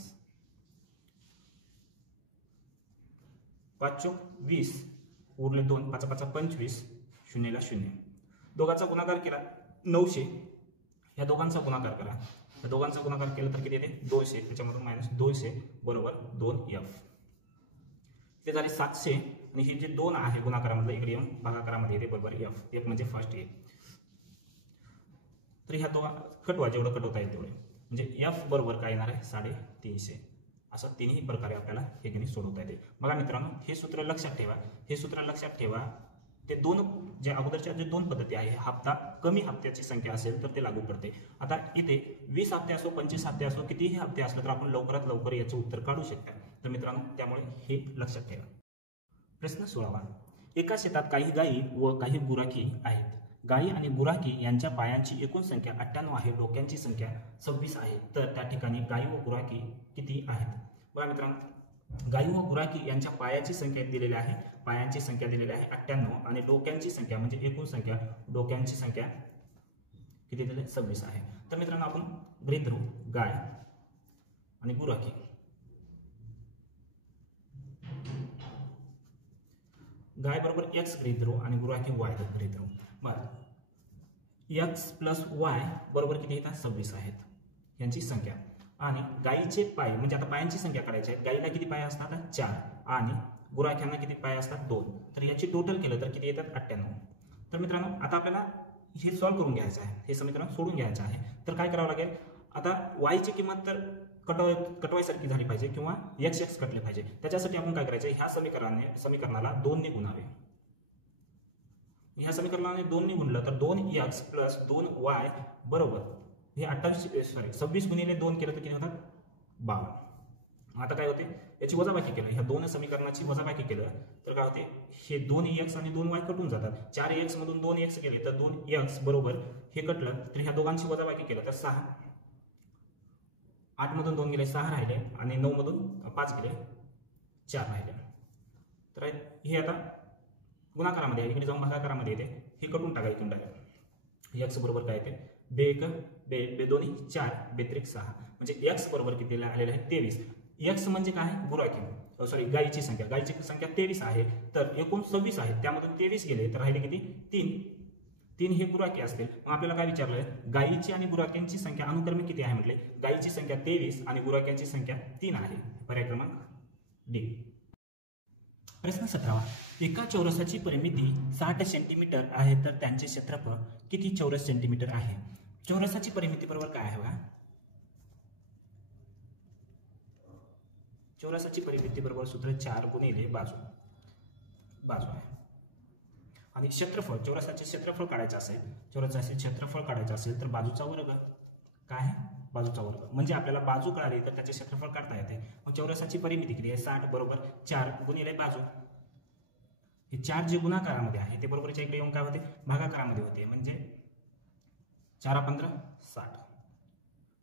5 चोक 20 उरले 2 5 5 25 0ला 0. दोघांचा गुणाकार केला 900. या दोघांचा गुणाकार करा. या दोघांचा गुणाकार केला तर किती येते 200. त्याच्यामधून -200 बरोबर 2f. ते झाले 700 आणि हे जे 2 आहे गुणाकारामधलं इकडे येऊन भागाकारामध्ये येते बरोबर f. f म्हणजे फर्स्ट ए. तर ह्या दोघा कटवा जेवढं कटवता येईल तेवढे, म्हणजे f बरोबर काय येणार आहे 350 असं तिन्ही प्रकारे आपल्याला हे गणित सोडवता येते. बघा मित्रांनो, हे सूत्र लक्षात ठेवा. हे सूत्र लक्षात ठेवा. ते दोन जे अगोदरच्या जे दोन पद्धती आहे, हप्ता कमी हप्त्याची संख्या असेल तर ते लागू पडते. आता इथे 20 हप्ते असो 25 हप्ते असो कितीही हप्ते असले तर आपण लवकरात लवकर याचं उत्तर काढू शकता. तर मित्रांनो, त्यामुळे हे लक्षात ठेवा. प्रश्न 16. एका शेतात काही गायी व काही गुराखी आहेत. गायी आणि गुराखी यांच्या पायांची एकूण संख्या 98 आहे, डोक्यांची संख्या 26 आहे. तर त्या ठिकाणी गायी व गुराखी किती आहेत? बघा मित्रांनो, गायी व गुराखी यांच्या पायाची संख्या दिलेली आहे. पायांची संख्या दिलेली आहे 98 आणि डोक्यांची संख्या म्हणजे एकूण संख्या, डोक्यांची संख्या किती दिली? 26 आहे. तर मित्रांनो, आपण गृहीत धरू गाय आणि गुराखी. गाय बरोबर x गृहीत धरू आणि गुराखी y गृहीत धरू. बरं, x प्लस y बरोबर किती येतात? 26 आहेत यांची संख्या. आणि गायीचे पाय म्हणजे आता पायांची संख्या काढायची आहे. गायीला किती पाय असतात? 4 आणि गुराख्यांना किती पाय असतात? 2. तर याची टोटल केलं तर किती येतात? 98. तर मित्रांनो, आता आपल्याला हे सॉल्व्ह करून घ्यायचं आहे, हे समीकरण सोडून घ्यायचं आहे. तर काय करावं लागेल? आता वायची किंमत तर कटवायसारखी झाली पाहिजे किंवा x कटले पाहिजे. त्याच्यासाठी आपण काय करायचं? ह्या समीकरणाला 2 ने गुणावे. ह्या समीकरणाने 2 ने गुणलं तर 2x प्लस 2y बरोबर हे 26 गुणिले 2 केलं तर किती होतात? 52. आता काय होते? याची वजाबाकी केलं, ह्या दोन समीकरणाची वजाबाकी केलं तर काय होते? हे 2x आणि 2y कटून जातात. 4x मधून 2x गेले तर 2x बरोबर हे कटलं तर ह्या दोघांची वजाबाकी केलं तर 6. 8 मधून 2 गेले 6 राहिले आणि 9 मधून 5 गेले 4 राहिले. तर हे आता गुणाकारामध्ये आहे, इकडे जाऊन भागाकारामध्ये येते. हे कटून टाका इथून डायरेक्ट. x बरोबर काय येते? 2 4 2 6 म्हणजे x बरोबर किती आलेलं आहे? 23. x म्हणजे काय? गुराखी सॉरी गायीची संख्या. गायीची संख्या 23 आहे तर एकूण 26 आहे, त्यामधून 23 गेले तर राहिले किती? 3 हे गुराखी असतील. मग आपल्याला काय विचारलंय? गायीची आणि गुराख्यांची संख्या अनुक्रमे किती आहे म्हटले? गायीची संख्या 23 आणि गुराख्यांची संख्या 3 आहे. पर्याय क्रमांक डी. प्रश्न 17. एका चौरसाची परिमिती 60 सेंटीमीटर आहे तर त्यांचे क्षेत्रफळ किती चौरस सेंटीमीटर आहे? चौरसाची परिमिती बरोबर काय आहे बघा? चौरसाची परिमिती बरोबर सूत्र 4 गुणिले बाजू आहे. आणि क्षेत्रफळ, चौरसाचे क्षेत्रफळ काढायचं असेल तर बाजूचा वर्ग काय आहे? बाजूचा वर्ग. म्हणजे आपल्याला बाजू कळाली तर त्याचे क्षेत्रफळ काढता येते. मग चौरसाची परिमिती किती आहे? 60 बरोबर 4 गुणिले बाजू. हे 4 जे गुणाकारामध्ये आहे ते बरोबरच्या इकडे येऊन काय होते? भागाकारामध्ये होते. म्हणजे 4 15 60,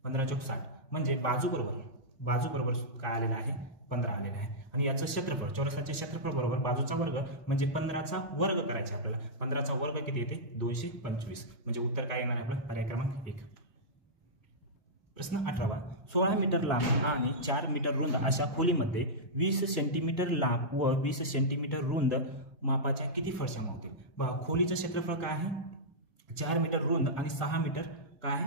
15 चौक 60 म्हणजे बाजू बरोबर काय आलेलं आहे? 15 आलेलं आहे. आणि याचं क्षेत्रफळ, चौरसाचे क्षेत्रफळ बरोबर बाजूचा वर्ग म्हणजे 15चा वर्ग करायचे आपल्याला. 15चा वर्ग किती येते? 225. म्हणजे उत्तर काय येणार आहे आपलं? पर्याय क्रमांक 1. प्रश्न 18. 16 मीटर लांब आणि 4 मीटर रुंद अशा खोलीमध्ये 20 सेंटीमीटर लांब व 20 सेंटीमीटर रुंद मापाच्या किती फरशा मावतील? बघा, खोलीचं क्षेत्रफळ काय आहे? 4 मीटर रुंद आणि 6 मीटर काय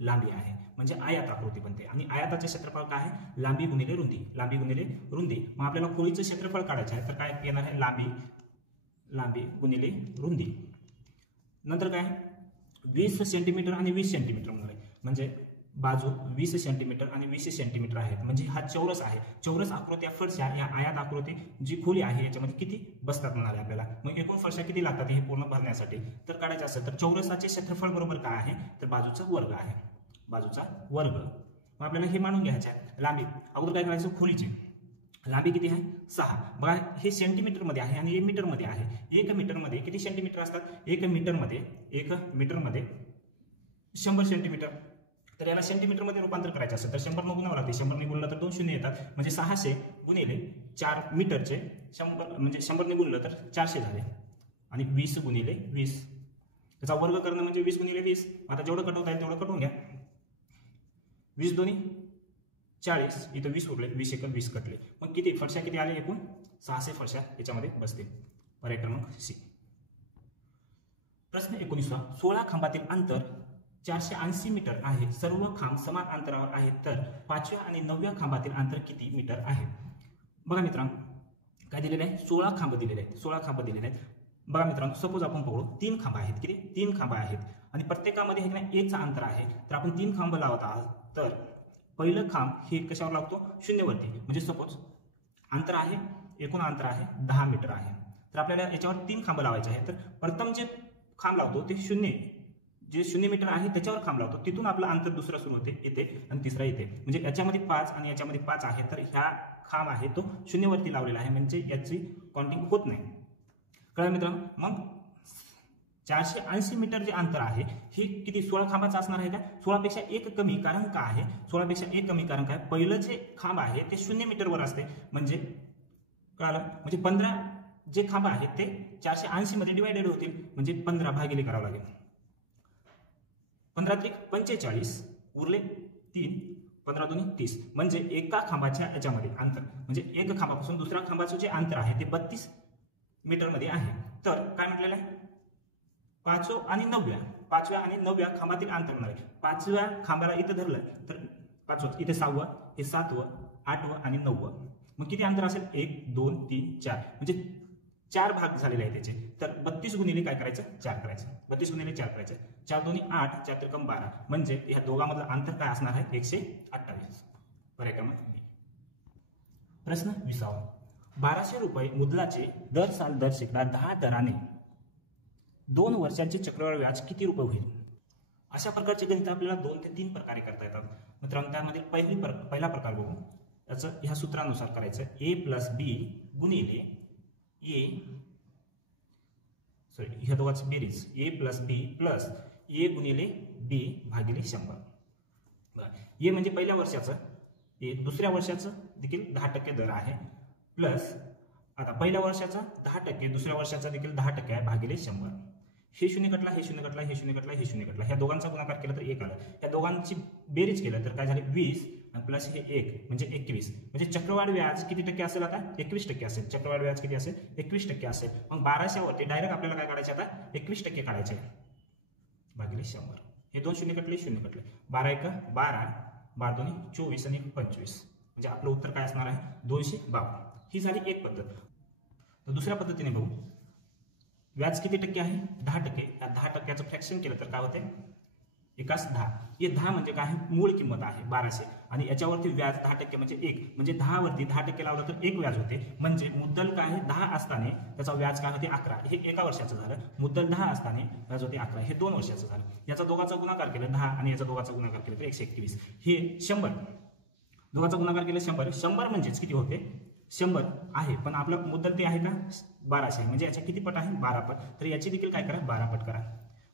लांबी आहे. म्हणजे आयत आकृती बनते. आणि आयताचे क्षेत्रफळ काय आहे? लांबी गुणिले रुंदी. मग आपल्याला खोलीचं क्षेत्रफळ काढायचं आहे तर काय येणार आहे? लांबी गुणिले रुंदी. नंतर काय? 20 सेंटीमीटर आणि 20 सेंटीमीटर म्हणजे बाजू 20 सेंटीमीटर आणि 20 सेंटीमीटर आहेत. म्हणजे हा चौरस आहे. चौरस आकृत्या फरशा या आयत आकृती जी खोली आहे याच्यामध्ये किती बसतात म्हणाले आपल्याला. मग एकूण फरशा किती लागतात हे पूर्ण भरण्यासाठी? तर काढायचं असेल तर चौरसाचे क्षेत्रफळ बरोबर काय आहे? तर बाजूचा वर्ग आहे. मग आपल्याला हे मानून घ्यायचं आहे. लांबी अगोदर काय करायचं? खोलीची लांबी किती आहे? 6. बघा, हे सेंटीमीटर मध्ये आहे आणि हे मीटर मध्ये आहे. 1 मीटर मध्ये किती सेंटीमीटर असतात? 1 मीटर मध्ये 100 सेंटीमीटर. तर याला सेंटीमीटर मध्ये रूपांतर करायचं असेल तर 100 ने गुणावं लागते. 100 ने गुणलं तर 2 शून्य येतात. म्हणजे 600 गुणिले 4 मीटरचे 100 म्हणजे 100 ने गुणलं तर 400 झाले. आणि 20 गुणिले 20 त्याचा वर्ग करणं म्हणजे 20 गुणिले 20. आता जेवढं कटवता येईल तेवढं कटवून घ्या. 20 दोन्ही 40, इथं 20 उरले, 20 एक 20 कटले. मग किती फरशा किती आले? एकूण 600 फरशा याच्यामध्ये बसतील. पर्याय क्रमांक सी. प्रश्न 19. 16 खांबातील अंतर 480 मीटर आहे. सर्व खांब समान अंतरावर आहेत तर 5व्या आणि 9व्या खांबातील अंतर किती मीटर आहे? बघा मित्रांनो, काय दिलेलं आहे? 16 खांब दिलेले आहेत. बघा मित्रांनो, सपोज आपण पकडू 3 खांब आहेत. किती? 3 खांब आहेत आणि प्रत्येकामध्ये हे 1चा अंतर आहे. तर आपण 3 खांब लावत आहात तर पहिलं खांब हे कशावर लावतो, शून्यवरती. म्हणजे सपोज अंतर आहे, एकूण अंतर आहे 10 मीटर आहे, तर आपल्याला याच्यावर 3 खांब लावायचे आहे. तर प्रथम जे खांब लावतो ते जे 0 मीटर आहे त्याच्यावर खांब लावतो, तिथून आपलं अंतर दुसरं सुरू होते येते आणि तिसरा येते. म्हणजे याच्यामध्ये 5 आणि याच्यामध्ये 5 आहे, तर ह्या खांब आहे तो शून्यवरती लावलेला आहे, म्हणजे याची काउंटिंग होत नाही. कळलं मित्रांनो. मग 480 मीटर जे अंतर आहे हे किती 16 खांबाचं असणार आहे का, 16 पेक्षा 1 कमी. कारण काय आहे 16 पेक्षा 1 कमी, कारण काय पहिलं जे खांब आहे ते 0 मीटरवर असते. म्हणजे कळालं, म्हणजे 15 जे खांब आहेत ते 480 मध्ये डिवायडेड होतील, म्हणजे 15 भागिले करावं लागेल. 15 त्रिक 45 उरले 3, 15 दोन्ही 30. म्हणजे एका खांबाच्या याच्यामध्ये अंतर, म्हणजे एक खांबापासून दुसऱ्या खांबाचं जे अंतर आहे ते 32 मीटर मध्ये आहे. तर काय म्हटलेलं आहे, 5व्या आणि 9व्या खांबातील अंतर म्हणणार आहे. 5व्या खांबाला इथं धरलं तर 5वं, इथे 6वं, हे 7वं, 8वं आणि 9वं. मग किती अंतर असेल, 1 2 3 4, म्हणजे 4 भाग झालेले आहे त्याचे. तर 32 गुणिले काय करायचं, 4 करायचं. 32 गुणिले 4 करायचं. 4 दोन्ही 8, 4 त्रिकम 12, म्हणजे ह्या दोघांमधलं अंतर काय असणार आहे, 128. पर्याय क्रमांक बी. प्रश्न 20. 1200 रुपये मुद्दलाचे दर साल दर शेकडा 10 दराने 2 वर्षांचे चक्रवाढ व्याज किती रुपये होईल. अशा प्रकारचे गणित आपल्याला 2 ते 3 प्रकारे करता येतात. मित्रांनो त्यामध्ये पहिला प्रकार बघू. त्याचं ह्या सूत्रानुसार करायचं, ए प्लस बी गुणिले ह्या दोघांची बेरीज, ए प्लस बी प्लस ए गुणिले बी भागिले 100. ए म्हणजे पहिल्या वर्षाचं, ए दुसऱ्या वर्षाचं देखील 10% दर आहे, प्लस आता पहिल्या वर्षाचा 10%, दुसऱ्या वर्षाचा देखील 10% आहे, भागिले 100. हे 0 कटला, हे 0 कटला, हे 0 कटला, हे 0 कटला. ह्या दोघांचा गुणाकार केला तर 1 आला. या दोघांची बेरीज केलं तर काय झाले, 20 प्लस हे 1 म्हणजे 21. म्हणजे चक्रवाढ व्याज किती टक्के असेल, आता 21% असेल. चक्रवाढ व्याज किती असेल, 21% असेल. मग 1200 वरती डायरेक्ट आपल्याला काय काढायचे, आता 21% काढायचे भागिले 100. हे 2 0 कटले, 0 कटले. 12 1 12, 12 दोन्ही 24 आणि 25, म्हणजे आपलं उत्तर काय असणार आहे, 252. ही झाली एक पद्धत. तर दुसऱ्या पद्धतीने बघू. व्याज किती टक्के आहे, 10%. या 10%चं फ्रॅक्शन केलं तर काय होते, 1/10. हे 10 म्हणजे काय, मूळ किंमत आहे 1200, आणि याच्यावरती व्याज 10% म्हणजे 1, म्हणजे 10 वरती 10% लावलं तर 1 व्याज होते. म्हणजे मुद्दल काय आहे 10 असताना त्याचा व्याज काय होते 11. हे एका वर्षाचं झालं. मुद्दल 10 असताना व्याज होते 11. हे 2 वर्षाचं झालं. याचा दोघाचा गुणाकार केला 10 आणि याचा दोघाचा गुणाकार केला तर 121. हे 100, दोघाचा गुणाकार केला 100. 100 म्हणजेच किती होते, 100 आहे, पण आपलं मुद्दल ते आहे का 1200, म्हणजे याच्या किती पट आहे, 12 पट. तर याची देखील काय करा, 12 पट करा.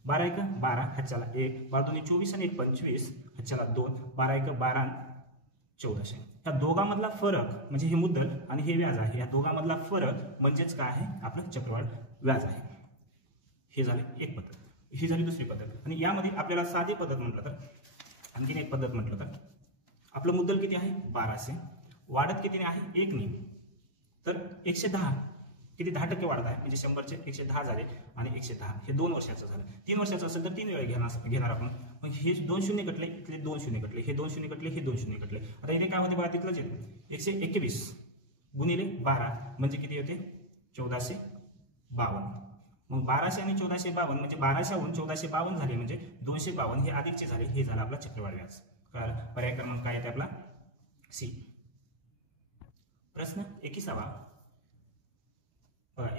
12 1 12, हातच्याला 1, 12 दोन्ही 24 आणि 1 25, हातच्याला 2, 12 1 12 1400. या दोघांमधला फरक म्हणजे हे मुद्दल आणि हे व्याज आहे. या दोघांमधला फरक म्हणजेच काय आहे, आपलं चक्रवाढ व्याज आहे. हे झाले एक पद्धत. ही झाली दुसरी पद्धत. आणि यामध्ये आपल्याला साधी पद्धत म्हटलं तर, आणखीन एक पद्धत म्हटलं तर, आपलं मुद्दल किती आहे 1200, वाढत कितीने आहे 1 ने, तर 110 किती 10% वाढत आहे, म्हणजे 100चे 110 झाले आणि 110. हे 2 वर्षाचं झालं. 3 वर्षाचं असेल तर 3 वेळा घेणार आपण. मग हे 2 0 कटले, इथले 2 0 कटले, हे 2 0 कटले, हे 2 0 कटले. आता इथे काय होते बघा, तिथलंच 121 गुणिले 12 म्हणजे किती होते 1452. मग 1200 आणि 1452 म्हणजे 1200हून 1452 झाले, म्हणजे 252 हे अधिकचे झाले. हे झालं आपला चक्रवाढ व्याज. पर्याय क्रमांक काय येते आपला, सी. प्रश्न 21.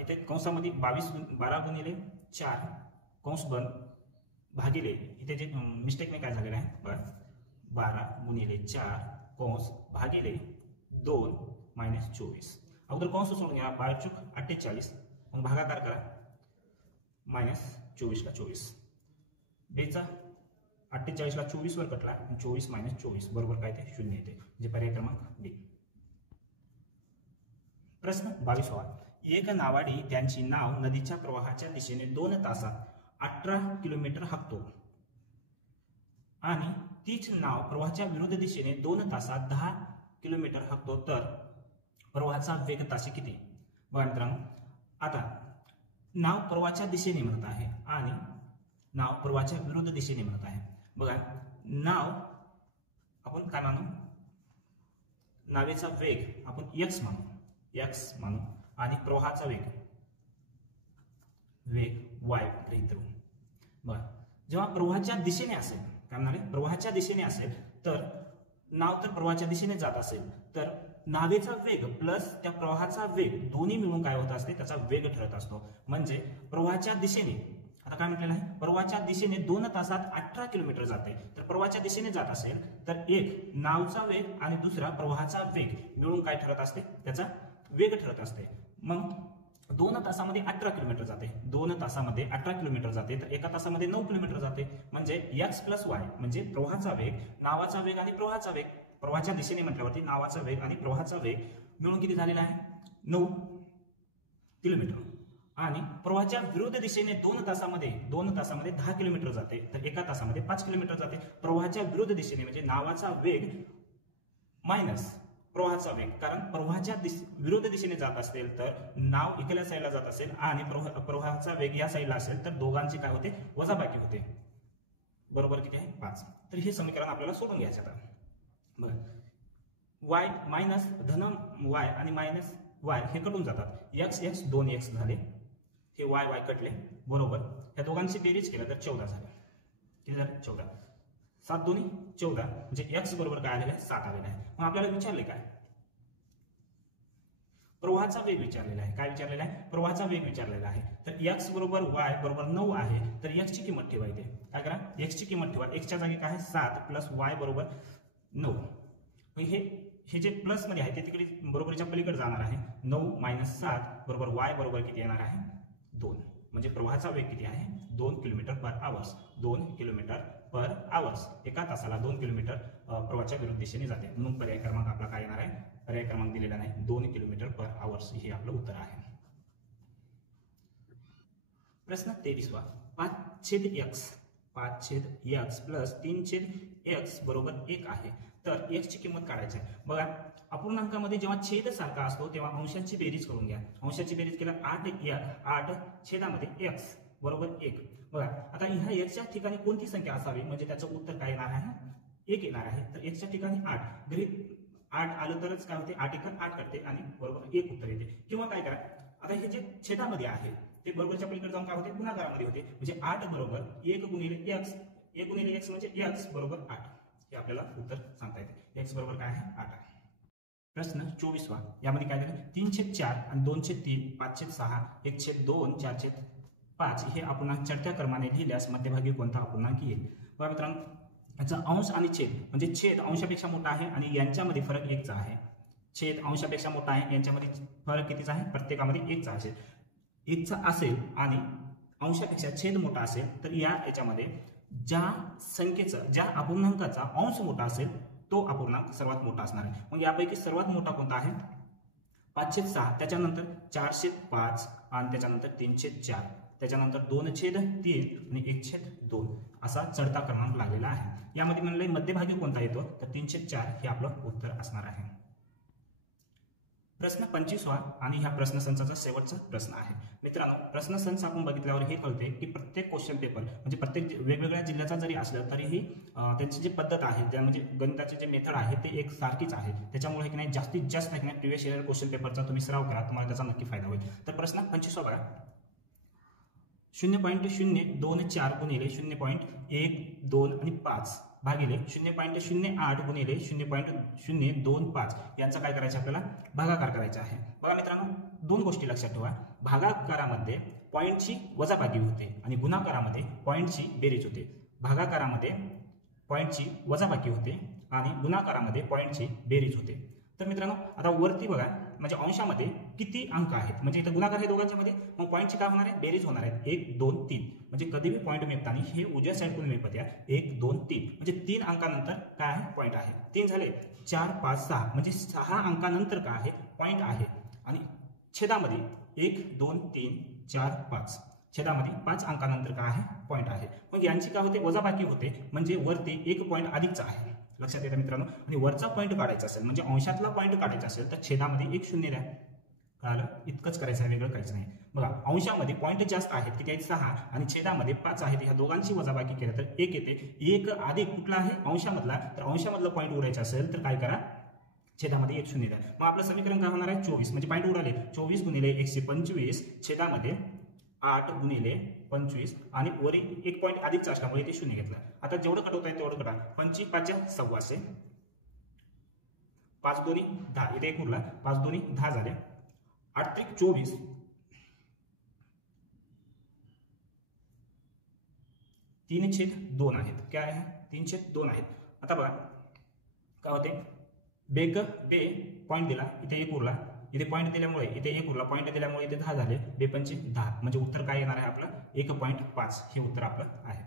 इथे कंसामध्ये 12 गुणिले 4 कंस बंद भागिले, इथे जे मिस्टेकने काय झालेलं आहे, 12 गुणिले 4 कंस भागिले 2 मायनस 24. अगोदर कंस सोडून घ्या, 12 चूक 48, मग भागाकार करा, मायनस 24 ला 24, बेचा 48 ला 24 वर कटला, 24 मायनस 24 बरोबर काय ते 0 येते, म्हणजे पर्याय क्रमांक बी. प्रश्न 22. एक नावाडी त्यांची नाव नदीच्या प्रवाहाच्या दिशेने 2 तासात 18 किलोमीटर हाकतो आणि तीच नाव प्रवाहाच्या विरुद्ध दिशेने 2 तासात 10 किलोमीटर हाकतो, तर प्रवाहाचा वेग ताशी किती. बघा मित्रांनो, आता नाव प्रवाहाच्या दिशेने म्हणत आहे आणि नाव प्रवाहाच्या विरुद्ध दिशेने म्हणत आहे. बघा, नाव आपण काय मानू, नावेचा वेग आपण x मानू आणि प्रवाहाचा वेग y गृहीत धरू. बघा, जेव्हा प्रवाहाच्या दिशेने असेल, काय म्हणाले, प्रवाहाच्या दिशेने असेल तर नाव तर प्रवाहाच्या दिशेने जात असेल तर नावेचा वेग प्लस त्या प्रवाहाचा वेग दोन्ही मिळून काय होत असते, त्याचा वेग ठरत असतो. म्हणजे प्रवाहाच्या दिशेने, आता काय म्हटलेलं आहे, प्रवाहाच्या दिशेने 2 तासात 18 किलोमीटर जाते. तर प्रवाहाच्या दिशेने जात असेल तर एक नावचा वेग आणि दुसरा प्रवाहाचा वेग मिळून काय ठरत असते, त्याचा वेग ठरत असते. मग 2 तासामध्ये 18 किलोमीटर जाते, 2 तासामध्ये 18 किलोमीटर जाते, तर 1 तासामध्ये 9 किलोमीटर जाते. म्हणजे x + y म्हणजे प्रवाहाचा वेग, नावाचा वेग आणि प्रवाहाचा वेग, प्रवाहाच्या दिशेने म्हटल्यावरती नावाचा वेग आणि प्रवाहाचा वेग मिळून किती झालेला आहे, 9 किलोमीटर. आणि प्रवाहाच्या विरुद्ध दिशेने 2 तासामध्ये 10 किलोमीटर जाते, तर 1 तासामध्ये 5 किलोमीटर जाते. प्रवाहाच्या विरुद्ध दिशेने म्हणजे नावाचा वेग मायनस प्रवाहाचा वेग, कारण प्रवाहाच्या विरुद्ध दिशेने जात असेल तर नाव इकडल्या साईडला जात असेल आणि प्रवाहाचा वेग या साईडला असेल तर दोघांचे काय होते, वजाबाकी होते. बरोबर किती आहे, 5. तर हे समीकरण आपल्याला सोडून घ्यायचं आता. बघा, y मायनस धन y आणि मायनस y हे कटून जातात. x 2x झाले, हे y कटले. बरोबर, या दोघांची बेरीज केलं तर 14 झाले. किती झाले, 14. 7 2 14 म्हणजे x बरोबर काय आलेलं आहे, 7 आलेलं आहे. मग आपल्याला विचारले काय, प्रवाहाचा वेग विचारलेला आहे. काय विचारलेला आहे, प्रवाहाचा वेग विचारलेला आहे. तर x बरोबर y बरोबर 9 आहे, तर x ची किंमत ठेवायची. काय करा, x ची किंमत ठेवा. x च्या जागी काय आहे, 7 प्लस y बरोबर 9. हे जे प्लस मध्ये आहे ते तिकडे बरोबरीच्या पलीकडे जाणार आहे. 9 - 7 बरोबर y बरोबर किती येणार आहे, 2. म्हणजे प्रवाहाचा वेग किती आहे, 2 किलोमीटर पर आवर्स. 2 किलोमीटर पर आवर्स, 1 तासाला 2 किलोमीटर प्रवाहाच्या विरुद्ध दिशेने जाते. म्हणून पर्याय क्रमांक आपला काय येणार आहे, पर्याय क्रमांक दिलेला नाही, 2 किलोमीटर पर आवर्स हे आपलं उत्तर आहे. प्रश्न 23वा, 5/x 5/x प्लस 3/x बरोबर 1 आहे. तर x ची किंमत काढायची आहे. बघा, अपूर्णांकामध्ये जेव्हा छेद सारखा असतो तेव्हा अंशाची बेरीज करून घ्या. अंशाची बेरीज केला 8 छेदामध्ये x बरोबर 1. बघा, आता ह्या x च्या ठिकाणी कोणती संख्या असावी म्हणजे त्याचं उत्तर काय येणार आहे, 1 येणार आहे. तर x च्या ठिकाणी 8, घरी 8 आलं तरच काय होते, 8 × 8 करते आणि बरोबर 1 उत्तर येते. किंवा काय करा, आता हे जे छेदामध्ये आहे ते बरोबरच्या पलीकडे जाऊन काय होते, गुणाकारामध्ये होते. म्हणजे 8 बरोबर 1 × x, 1 × x म्हणजे x बरोबर 8. हे आपल्याला उत्तर सांगता येते. x बरोबर काय आहे, 8 आहे. प्रश्न 24वा, यामध्ये काय झालं, 3/4 आणि 2/3, 5/6, 1/2, 4/5 हे अपूर्णांक चढत्या क्रमाने लिहिल्यास मध्यभागी कोणता अपूर्णांक येईल. बघा मित्रांनो, याचा अंश आणि छेद म्हणजे छेद अंशापेक्षा मोठा आहे आणि यांच्यामध्ये फरक 1चा आहे. छेद अंशापेक्षा मोठा आहे, यांच्यामध्ये फरक कितीचा आहे, प्रत्येकामध्ये 1चा असेल. 1चा असेल आणि अंशापेक्षा छेद मोठा असेल तर याच्यामध्ये ज्या संख्येचा, ज्या अपूर्णांकाचा अंश मोठा असेल तो अपूर्णांक सर्वात मोठा असणार आहे. मग यापैकी सर्वात मोठा कोणता आहे, 5/6, त्याच्यानंतर 4/5 आणि त्याच्यानंतर 3/4, त्याच्यानंतर 2/3 आणि 1/2 असा चढता क्रमांक लागलेला आहे. यामध्ये म्हणले मध्यभागी कोणता येतो, तर 3/4 हे आपलं उत्तर असणार आहे. प्रश्न 25वा आणि ह्या प्रश्नसंचाचा शेवटचा प्रश्न आहे. मित्रांनो, प्रश्नसंच आपण बघितल्यावर हे कळते की प्रत्येक क्वेश्चन पेपर म्हणजे प्रत्येक वेगवेगळ्या जिल्ह्याचा जरी असलं तरीही त्यांची जी पद्धत आहे, ज्या म्हणजे गणिताचे जे मेथड आहे ते एक सारखीच आहे. त्याच्यामुळे की नाही जास्तीत जास्त की नाही प्रिव्हियस इयर क्वेश्चन पेपरचा तुम्ही सराव करा, तुम्हाला त्याचा नक्की फायदा होईल. तर प्रश्न 25वा बघा, 0.024 गुणिले 0.12 आणि 5 भागिले 0.08 गुणिले 0.025 यांचा काय करायचं, आपल्याला भागाकार करायचा आहे. बघा मित्रांनो, 2 गोष्टी लक्षात ठेवा. भागाकारामध्ये पॉईंटची वजाबाकी होते आणि गुणाकारामध्ये पॉईंटची बेरीज होते. भागाकारामध्ये पॉईंटची वजाबाकी होते आणि गुणाकारामध्ये पॉईंटची बेरीज होते. तर मित्रांनो, आता वरती बघा, म्हणजे अंशामध्ये किती अंक आहेत, म्हणजे इथं गुणाकार हे दोघांच्या मध्ये, मग पॉईंटची काय होणार आहे, बेरीज होणार आहे. 1 2 3 म्हणजे कधीही पॉईंट मिळताना हे उजव्या साईडकडून मिळतात. 1 2 3 म्हणजे 3 अंकानंतर काय आहे, पॉईंट आहे. 3 झाले, 4 5 6 म्हणजे 6 अंकानंतर काय आहे, पॉईंट आहे. आणि छेदामध्ये 1 2 3 4 5 छेदामध्ये 5 अंकानंतर काय आहे, पॉईंट आहे. मग यांची काय होते, वजाबाकी होते. म्हणजे वरती 1 पॉईंट अधिकचा आहे. लक्षात येतं मित्रांनो. आणि वरचा पॉईंट काढायचा असेल म्हणजे अंशातला पॉईंट काढायचा असेल तर छेदामध्ये 1 0 द्या. कळालं, इतकंच करायचं आहे, वेगळं काहीच नाही. बघा, अंशामध्ये पॉईंट जास्त आहेत किती आहेत, 6 आणि छेदामध्ये 5 आहेत. ह्या दोघांची वजाबाकी केलं तर 1 येते. 1 अधिक कुठला आहे, अंशामधला. तर अंशामधला पॉईंट उडायचा असेल तर काय करा, छेदामध्ये 1 0 द्या. मग आपलं समीकरण काय होणार आहे, 24 म्हणजे पॉईंट उडाले. 24 गुणिले 125 छेदामध्ये 8 गुणिले 25 आणि वरील 1 पॉईंट अधिकचा असल्यामुळे ते 0 घेतला. आता जेवढं कटवता येईल तेवढं कटा. 25 5 = 1600 5 दोन्ही 10, इथे 1 उरला, 5 दोन्ही 10 झाले, 8 त्रिक 24, 3/2 आहेत. काय आहे? 3/2 आहेत. आता बघा काय होते, बे पॉईंट दिला, इथे 1 उरला, इथे पॉईंट दिल्यामुळे इथे 1 उरला, पॉईंट दिल्यामुळे इथे 10 झाले, 2×5 10, म्हणजे उत्तर काय येणार आहे आपलं 1.5 हे उत्तर आपलं आहे.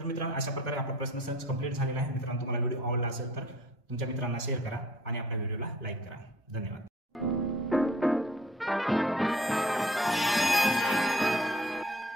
तर मित्रांनो अशा प्रकारे आपला प्रश्न संच कंप्लीट झालेला आहे. मित्रांनो तुम्हाला व्हिडिओ आवडला असेल तर तुमच्या मित्रांना शेअर करा आणि आपल्या व्हिडिओला लाईक करा. धन्यवाद.